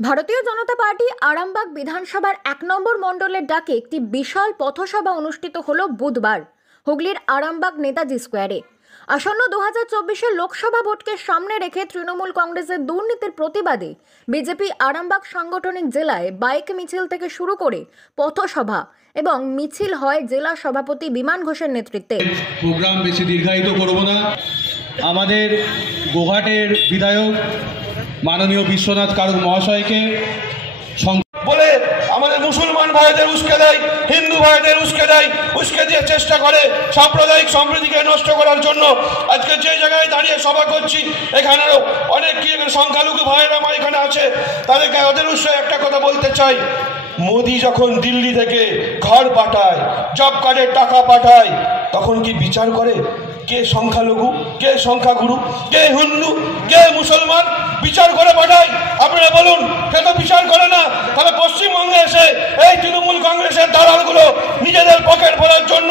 ভারতীয় জনতা পার্টি আরামবাগ বিধানসভার ১ নম্বর মণ্ডলের ডাকে একটি বিশাল পথসভা অনুষ্ঠিত হল বুধবার হুগলির আরামবাগ নেতাজি স্কোয়ারে। আসন্ন ২০২৪ লোকসভা ভোটকে সামনে রেখে তৃণমূল কংগ্রেসের দুর্নীতির প্রতিবাদে বিজেপি আরামবাগ সাংগঠনিক জেলায় বাইক মিছিল থেকে শুরু করে পথসভা এবং মিছিল হয় জেলা সভাপতি বিমান ঘোষের নেতৃত্বে। প্রোগ্রাম বেশি দীর্ঘায়িত করব না। আমাদের গোঘাটের বিধায়ক মাননীয় বিশ্বনাথ কারক মহাশয়কে বলে আমাদের মুসলমান ভাইদের উস্কে দেয়, হিন্দু ভাইদের উস্কে দিয়ে চেষ্টা করে সাম্প্রদায়িক সম্প্রীতিকে নষ্ট করার জন্য। আজকে যে জায়গায় দাঁড়িয়ে সভা করছি, এখানেও অনেক কি সংখ্যালঘু ভাইয়েরা আমার এখানে আছে, তাদেরকে ওদের উৎসাহে একটা কথা বলতে চাই। মোদি যখন দিল্লি থেকে ঘর পাঠায়, জব কার্ডের টাকা পাঠায়, তখন কি বিচার করে কে সংখ্যালঘু, কে সংখ্যাগুরু, কে হিন্দু, কে মুসলমান? বিচার করে পাঠায়? আপনারা বলুন, সে তো বিচার করে না। তাহলে পশ্চিমবঙ্গে এসে এই তৃণমূল কংগ্রেসের দালালগুলো নিজেদের পকেট ভরার জন্য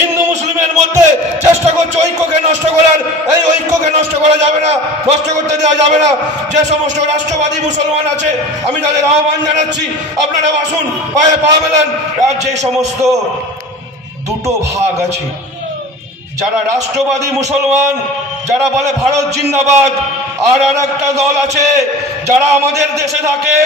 হিন্দু মুসলিমের মধ্যে চেষ্টা করছে ঐক্যকে নষ্ট করার। এই ঐক্যকে নষ্ট করা যাবে না, নষ্ট করতে দেওয়া যাবে না। যে সমস্ত রাষ্ট্রবাদী মুসলমান আছে, আমি তাদের আহ্বান জানাচ্ছি, আপনারাও আসুন, পায়ে পা মেলান। আর যে সমস্ত দুটো ভাগ আছে, যারা রাষ্ট্রবাদী মুসলমান, যারা বলে ভারত জিন্দাবাদ, আর একটা দল আছে যারা আমাদের দেশে থাকে,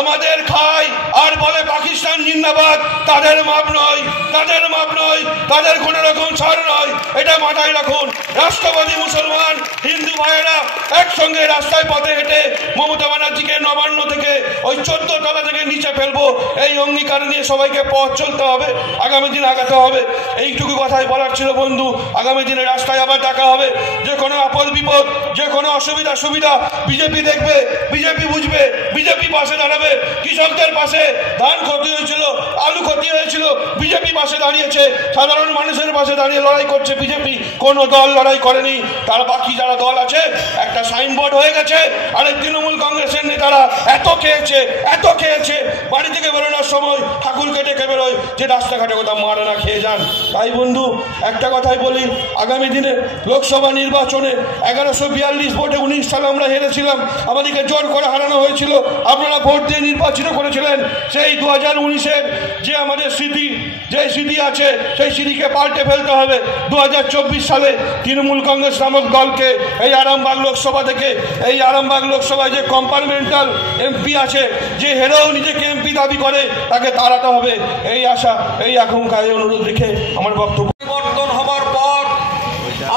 আমাদের খায়, আর বলে পাকিস্তান জিন্দাবাদ। তাদের মাপ নয়, তাদের মাপ নয়, তাদের কোনো রকম ছাড় নয়। এটা মাথায় রাখুন। রাষ্ট্রবাদী মুসলমান হিন্দু ভাইয়েরা একসঙ্গে রাস্তায় পথে হেঁটে মমতা ব্যানার্জিকে নবান্ন থেকে ওই 14 তলা থেকে নিচে ফেলবো, এই অঙ্গীকার নিয়ে সবাইকে পথ চলতে হবে, আগামী দিন আগাতে হবে। এইটুকু কথাই বলার ছিল বন্ধু। আগামী দিনে রাস্তায় আবার দেখা হবে। যে কোনো আপদ বিপদ, যে কোনো অসুবিধা সুবিধা বিজেপি দেখবে, বিজেপি বুঝবে, বিজেপি পাশে দাঁড়াবে। কৃষকদের পাশে, ধান ক্ষতি হয়েছিল, আলু ক্ষতি হয়েছিল, বিজেপি পাশে দাঁড়িয়েছে। সাধারণ মানুষের পাশে দাঁড়িয়ে লড়াই করছে বিজেপি, কোনো দল লড়াই করেনি। তার বাকি যারা দল আছে, একটা সাইনবোর্ড হয়ে গেছে। আর এই তৃণমূল কংগ্রেসের নেতারা এত খেয়েছে, বাড়ি থেকে বেরোনোর সময় ঠাকুরকে ডেকে বেরোয় যে রাস্তাঘাটে কোথাও মারা না খেয়ে যান। তাই বন্ধু, একটা কথাই বলি, আগামী দিনে লোকসভা নির্বাচনে 1142 ভোটে 19 সালে আমরা হেরেছিলাম। আমাদেরকে জোর করে হারানো হয়েছিল, আপনারা ভোট দিয়ে নির্বাচিত করেছিলেন। সেই 2019-এর যে আমাদের স্মৃতি, যে স্মৃতি আছে, সেই স্মৃতিকে পাল্টে ফেলতে হবে। 2024 সালে তৃণমূল কংগ্রেস নামক দলকে এই আরামবাগ লোকসভা থেকে, এই আরামবাগ লোকসভায় যে কম্পার্টমেন্টাল এমপি আছে, যে হেরেও নিজেকে এমপি দাবি করে, তাকে তাড়াতে হবে। এই আশা, এই আকাঙ্ক্ষা, এই অনুরোধ রেখে আমার বক্তব্য। পরিবর্তন হবার পর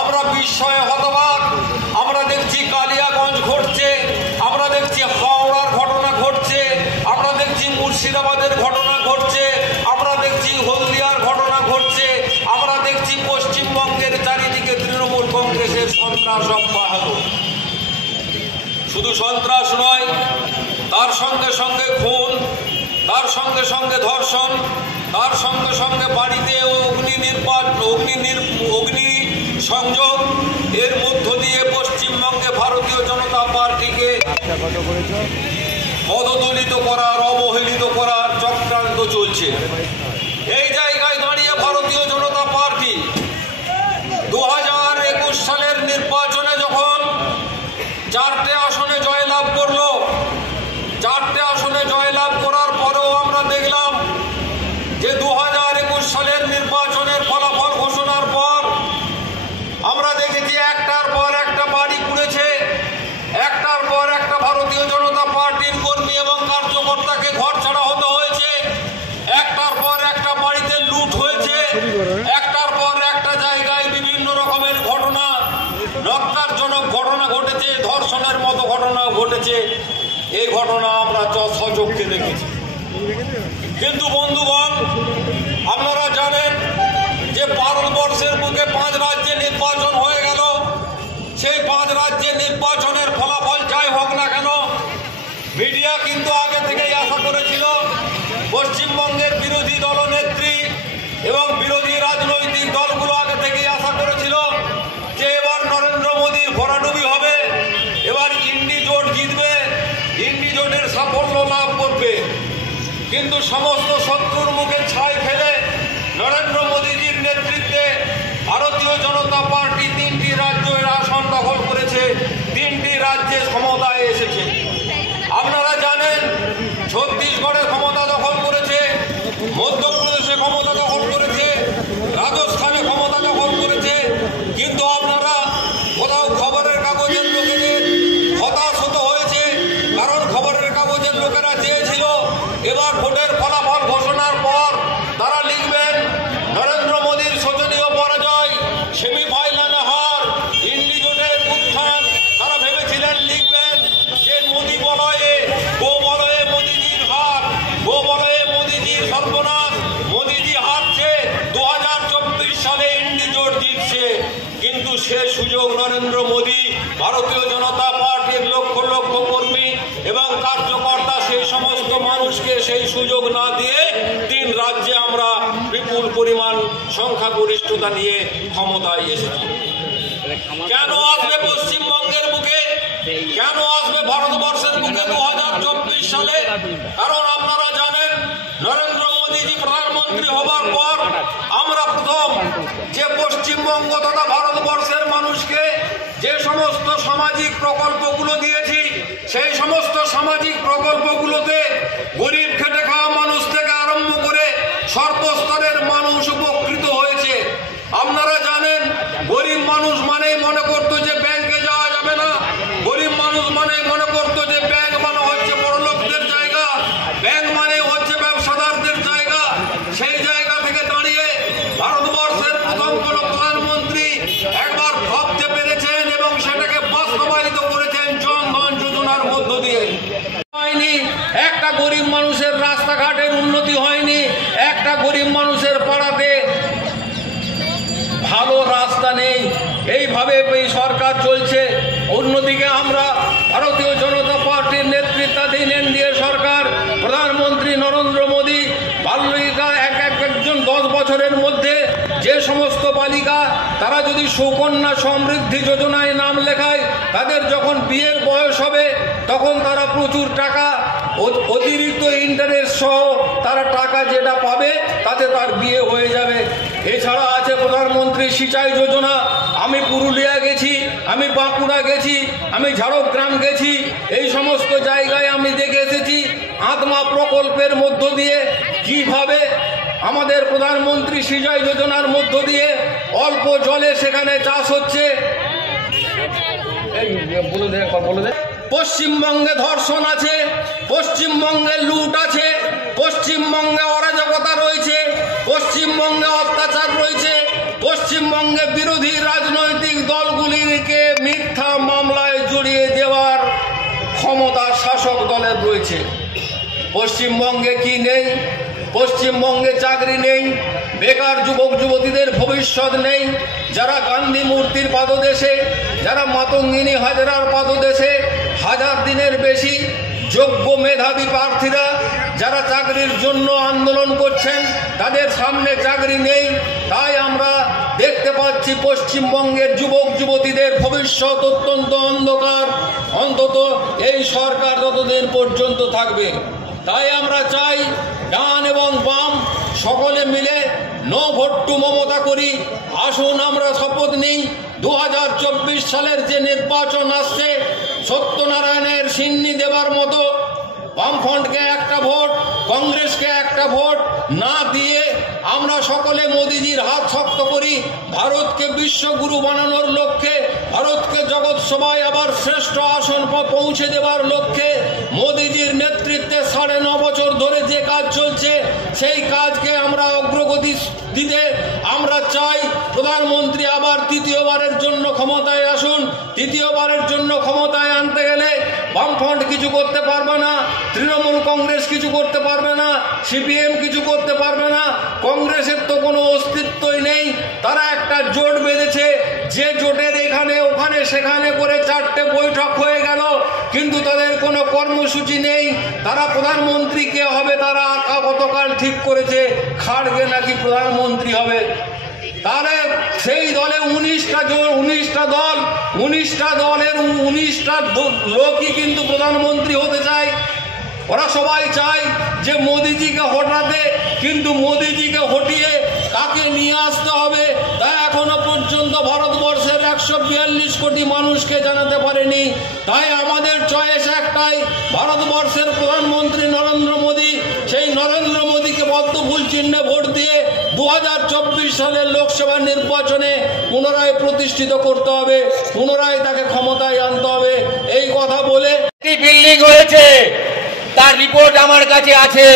আমরা বিস্ময়ে হতবাক। আমরা দেখছি কালিয়াগঞ্জ ঘটছে, আমরা দেখছি হাওড়ার ঘটনা ঘটছে, আমরা দেখছি মুর্শিদাবাদের ঘটনা ঘটছে, আমরা দেখছি হলদিয়ার ঘটনা ঘটছে, আমরা দেখছি পশ্চিমবঙ্গের চারিদিকে তৃণমূল কংগ্রেসের সন্ত্রাস অব্যাহত। শুধু সন্ত্রাস নয়, তার সঙ্গে সঙ্গে খুন, তার সঙ্গে সঙ্গে ধর্ষণ, তার সঙ্গে সঙ্গে বাড়িতে অগ্নি সংযোগ। এর মধ্য দিয়ে পশ্চিমবঙ্গে ভারতীয় জনতা পার্টিকে পদদলিত করার, অবহেলিত করার চক্রান্ত চলছে। এই জায়গায় দাঁড়িয়ে ভারতীয় জনতা পার্টি 2021 সালের নির্বাচনে যখন 4টে আসনে জয়লাভ করলো, 4টে আসনে জয়লাভ করার পরেও আমরা দেখলাম যে 2021 সালের নির্বাচনের ফলাফল ঘোষণার পর আমরা দেখেছি একটার পর একটা বাড়ি পুড়েছে, একটার পর একটা ভারতীয় জনতা পার্টির কর্মী এবং কার্যকর্তাকে ঘর ছাড়া হতে হয়েছে, একটার পর একটা বাড়িতে লুট হয়েছে, একটার পর একটা জায়গায় বিভিন্ন রকমের ঘটনা, রক্তারজনক ঘটনা ঘটেছে, ধর্ষণের মতো ঘটনা ঘটেছে। এই ঘটনা আমরা সচক্ষে দেখেছি। কিন্তু বন্ধুগণ, আপনারা জানেন যে ভারতবর্ষের বুকে 5 রাজ্যে নির্বাচন হয়ে গেল। সেই 5 রাজ্যে নির্বাচনের ফলাফল যাই হোক না কেন, মিডিয়া কিন্তু আগে থেকেই আশা করেছিল, পশ্চিমবঙ্গের বিরোধী দলনেত্রী এবং বিরোধী রাজনৈতিক দলগুলো আগে থেকেই আশা করেছিল যে এবার নরেন্দ্র মোদীর ভরাডুবি হবে, এবার ইন্ডি জোট জিতবে, ইন্ডি জোটের সাফল্য লাভ করবে। কিন্তু সমস্ত শত্রুর মুখে ছাই ফেলে নরেন্দ্র মোদীজির নেতৃত্বে ভারতীয় জনতা পার্টি 3টি রাজ্যের আসন দখল করেছে, 3টি রাজ্যে ক্ষমতায় এসেছে। আপনারা জানেন সেই সুযোগ না দিয়ে 3 রাজ্যে আমরা বিপুল পরিমাণ সংখ্যাগরিষ্ঠতা নিয়ে ক্ষমতায় এসেছি। কেন আসবে পশ্চিমবঙ্গের বুকে, কেন আসবে ভারতবর্ষের বুকে 2024 সালে? কারণ আপনারা জানেন, নরেন্দ্র মোদীজি প্রধানমন্ত্রী হবার পর আমরা প্রথম যে পশ্চিমবঙ্গ তথা ভারতবর্ষের মানুষকে যে সমস্ত সামাজিক প্রকল্পগুলো দিয়েছি, সেই সমস্ত সামাজিক প্রকল্পগুলোতে গরিব খেটে খাওয়া মানুষ থেকে আরম্ভ করে সর্বস্তরের মানুষ উপকৃত হয়েছে। আপনারা জানেন, গরিব মানুষ মানেই মনে করতো যে ব্যাংকে যাওয়া যাবে না, গরিব মানুষ মানেই মনে করতো যে ব্যাংক মানে হচ্ছে বড়লোকদের জায়গা, ব্যাংক মানে হচ্ছে ব্যবসাদারদের জায়গা। সেই জায়গা থেকে দাঁড়িয়ে ভারতবর্ষের প্রথম কোন প্রধানমন্ত্রী একবার ভাবতে পেরেছেন এবং সেটাকে বাস্তবায়িত করেছেন জন ধন যোজনার মধ্য দিয়ে। হয়নি একটা গরিব মানুষের রাস্তাঘাটের উন্নতি হয়নি, একটা গরিব মানুষের পাড়াতে ভালো রাস্তা নেই। এইভাবে এই সরকার চলছে। অন্যদিকে আমরা ভারতীয় জনতা পার্টির নেতৃত্বাধীন এনডিএ সরকার, প্রধানমন্ত্রী নরেন্দ্র মোদী বাল্যবিবাহ একজন 10 বছরের মধ্যে যে সমস্ত বালিকা তারা যদি সুকন্যা সমৃদ্ধি যোজনায় নাম লেখায়, তাদের যখন বিয়ের বয়স হবে তখন তারা প্রচুর টাকা অতিরিক্ত ইন্টারেস্ট সহ তারা টাকা যেটা পাবে তাতে তার বিয়ে হয়ে যাবে। এছাড়া আছে প্রধানমন্ত্রী সিঁচাই যোজনা। আমি পুরুলিয়া গেছি, আমি বাঁকুড়া গেছি, আমি ঝাড়গ্রাম গেছি, এই সমস্ত জায়গায় আমি দেখে এসেছি আত্মা প্রকল্পের মধ্য দিয়ে কিভাবে আমাদের প্রধানমন্ত্রী সিঁচাই যোজনার মধ্য দিয়ে অল্প জলে সেখানে চাষ হচ্ছে। পশ্চিমবঙ্গে ধর্ষণ আছে, পশ্চিমবঙ্গে লুট আছে, পশ্চিমবঙ্গে অরাজকতা রয়েছে, পশ্চিমবঙ্গে অত্যাচার রয়েছে, পশ্চিমবঙ্গে বিরোধী রাজনৈতিক দলগুলিকে মিথ্যা মামলায় জড়িয়ে দেওয়ার ক্ষমতা শাসক দলের রয়েছে। পশ্চিমবঙ্গে কি নেই? পশ্চিমবঙ্গে চাকরি নেই, বেকার যুবক যুবতীদের ভবিষ্যৎ নেই, যারা গান্ধী মূর্তির পাদদেশে, যারা মাতঙ্গিনী হাজরার পাদদেশে 1000 দিনের বেশি যোগ্য মেধাবী প্রার্থীরা যারা চাকরির জন্য আন্দোলন করছেন, তাদের সামনে চাকরি নেই। তাই আমরা দেখতে পাচ্ছি পশ্চিমবঙ্গের যুবক যুবতীদের ভবিষ্যৎ অত্যন্ত অন্ধকার, অন্তত এই সরকার যতদিন পর্যন্ত থাকবে। তাই আমরা চাই ডান এবং বাম সকলে মিলে নো ভোট টু মমতা করি। আসুন আমরা শপথ নিই 2024 সালের যে নির্বাচন আসছে, সত্যনারায়ণের সিন্নি দেবার মতো বামফ্রন্টকে একটা ভোট, কংগ্রেসকে একটা ভোট না দিয়ে আমরা সকলে মোদিজির হাত শক্ত করি। ভারতকে বিশ্বগুরু বানানোর লক্ষ্যে, ভারতকে জগৎ সভায় আবার শ্রেষ্ঠ আসন পৌঁছে দেবার লক্ষ্যে মোদিজির নেতৃত্বে 9.5 বছর ধরে যে কাজ চলছে, সেই কাজকে আমরা অগ্রগতি দিতে আমরা চাই প্রধানমন্ত্রী আবার তৃতীয়বারের জন্য ক্ষমতায় আসুন। তৃতীয়বারের জন্য ক্ষমতায় আনতে গেলে বামফ্রন্ট কিছু করতে পারবে না, তৃণমূল কংগ্রেস কিছু করতে পারবে না, সিপিএম কিছু করতে পারবে না। কংগ্রেসের তো কোনো অস্তিত্বই নেই। তারা একটা জোট বেঁধেছে, যে জোটের এখানে ওখানে সেখানে করে 4টে বৈঠক হয়ে গেল, কিন্তু তাদের কোনো কর্মসূচি নেই। তারা প্রধানমন্ত্রী কে হবে তারা গতকাল ঠিক করেছে, খাড়গে নাকি প্রধানমন্ত্রী হবে। তাহলে সেই দলে 19টা দল, 19টা দলের 19টা লোকই কিন্তু প্রধানমন্ত্রী হতে চায়। ওরা সবাই চায় যে মোদিজিকে হটাতে, কিন্তু মোদিজিকে হটিয়ে কাকে নিয়ে আসতে হবে তা এখনো পর্যন্ত ভারতবর্ষের 142 কোটি মানুষকে জানাতে পারেনি। তাই আমাদের চয়েস একটাই, ভারতবর্ষের প্রধানমন্ত্রী নরেন্দ্র মোদী। সেই নরেন্দ্র মোদীকে বদ্ধভূল চিহ্নে ভোট দিয়ে 2024 সালের লোকসভা নির্বাচনে পুনরায় প্রতিষ্ঠিত করতে হবে, পুনরায় তাকে ক্ষমতায় আনতে হবে। এই কথা বলে বিল্ডিং হয়েছে, তার রিপোর্ট আমার কাছে আছে।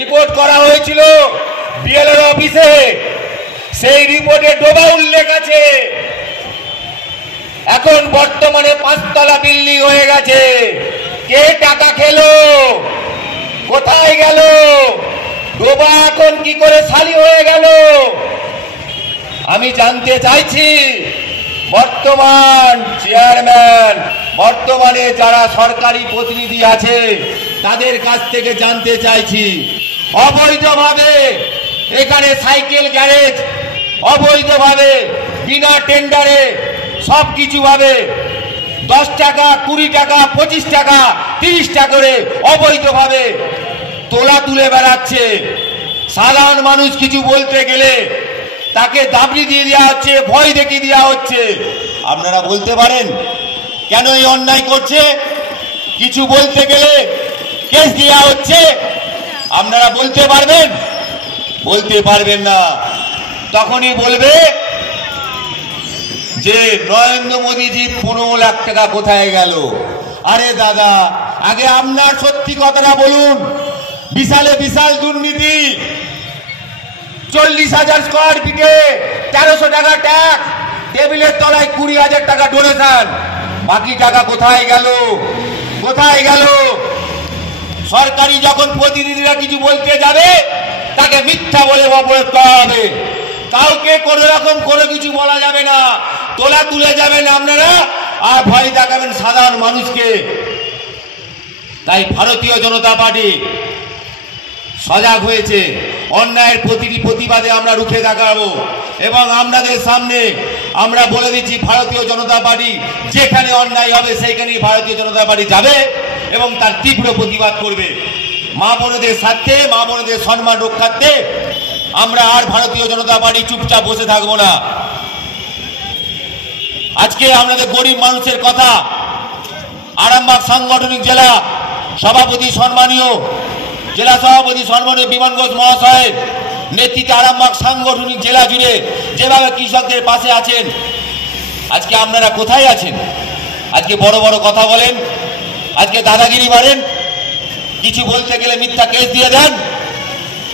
রিপোর্ট করা হয়েছিল বিএলআর অফিসে, সেই রিপোর্টে ডোবা উল্লেখ আছে। এখন বর্তমানে 5 তলা বিল্ডিং হয়ে গেছে। কে টাকা খেলো, কোথায় গেল? ডোবা এখন কি করে খালি হয়ে গেল? আমি জানতে চাইছি বর্তমান চেয়ারম্যান, বর্তমানে যারা সরকারি প্রতিনিধি আছে তাদের কাছ থেকে জানতে চাইছি, অবৈধভাবে এখানে সাইকেল গ্যারেজ, অবৈধভাবে বিনা টেন্ডারে সবকিছু ভাবে 10 টাকা, 20 টাকা, 25 টাকা, 30 টাকা করে অবৈধভাবে তোলা তুলে বেড়াচ্ছে। সাধারণ মানুষ কিছু বলতে গেলে তাকে দাবি দিয়ে দেওয়া হচ্ছে, ভয় দেখিয়ে দেওয়া হচ্ছে। আপনারা বলতে পারেন কেন এই অন্যায় করছে? কিছু বলতে গেলে কেস দেওয়া হচ্ছে। আপনারা বলতে পারবেন? বলতে পারবেন না। তখনই বলবে যে নরেন্দ্র মোদীজি 15 লাখ টাকা কোথায় গেল? আরে দাদা, আগে আপনার সত্যি কথাটা বলুন। বিশালে বিশাল দুর্নীতি, 40,000 স্কোয়ার ফিটে 1300 টাকা ট্যাক্স, টেবিলের তলায় 20,000 টাকা ডোনেশন। বাকি টাকা কোথায় গেল? কোথায় গেল? সরকারি যখন প্রতিনিধিরা কিছু বলতে যাবে তাকে মিথ্যা বলে অপরাধ করা হবে। কাউকে কোন রকম কোনো কিছু বলা যাবে না, তোলা তুলে যাবেন আপনারা আর ভয় দেখাবেন সাধারণ মানুষকে। তাই ভারতীয় জনতা পার্টি সজাগ হয়েছে। অন্যায়ের প্রতিটি প্রতিবাদে আমরা রুখে দেখাবো এবং আপনাদের সামনে আমরা বলে দিচ্ছি, ভারতীয় জনতা পার্টি যেখানে অন্যায় হবে সেইখানেই ভারতীয় জনতা পার্টি যাবে এবং তার তীব্র প্রতিবাদ করবে। মা বোনেদের স্বার্থে, মা বোনেদের সম্মান রক্ষার্থে আমরা আর ভারতীয় জনতা পার্টি চুপচাপ বসে থাকবো না। আজকে আপনাদের গরিব মানুষের কথা, আরামবাগ সাংগঠনিক জেলা সভাপতি সম্মানীয় জেলা সভাপতি সম্মানীয় বিমান ঘোষ মহাশয়ের নেতৃত্বে আরামবাগ সাংগঠনিক জেলা জুড়ে যেভাবে কৃষকদের পাশে আছেন, আজকে আপনারা কোথায় আছেন? আজকে বড় বড় কথা বলেন, আজকে দাদাগিরি মারেন, কিছু বলতে গেলে মিথ্যা কেস দিয়ে দেন।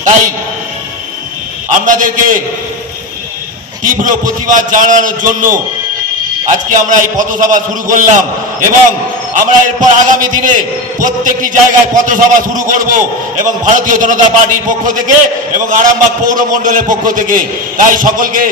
তাই আপনাদেরকে তীব্র প্রতিবাদ জানানোর জন্য আজকে আমরা এই পথসভা শুরু করলাম এবং আমরা এরপর আগামী দিনে প্রত্যেকটি জায়গায় পথসভা শুরু করব এবং ভারতীয় জনতা পার্টির পক্ষ থেকে এবং আরামবাগ পৌর মণ্ডলের পক্ষ থেকে। তাই সকলকে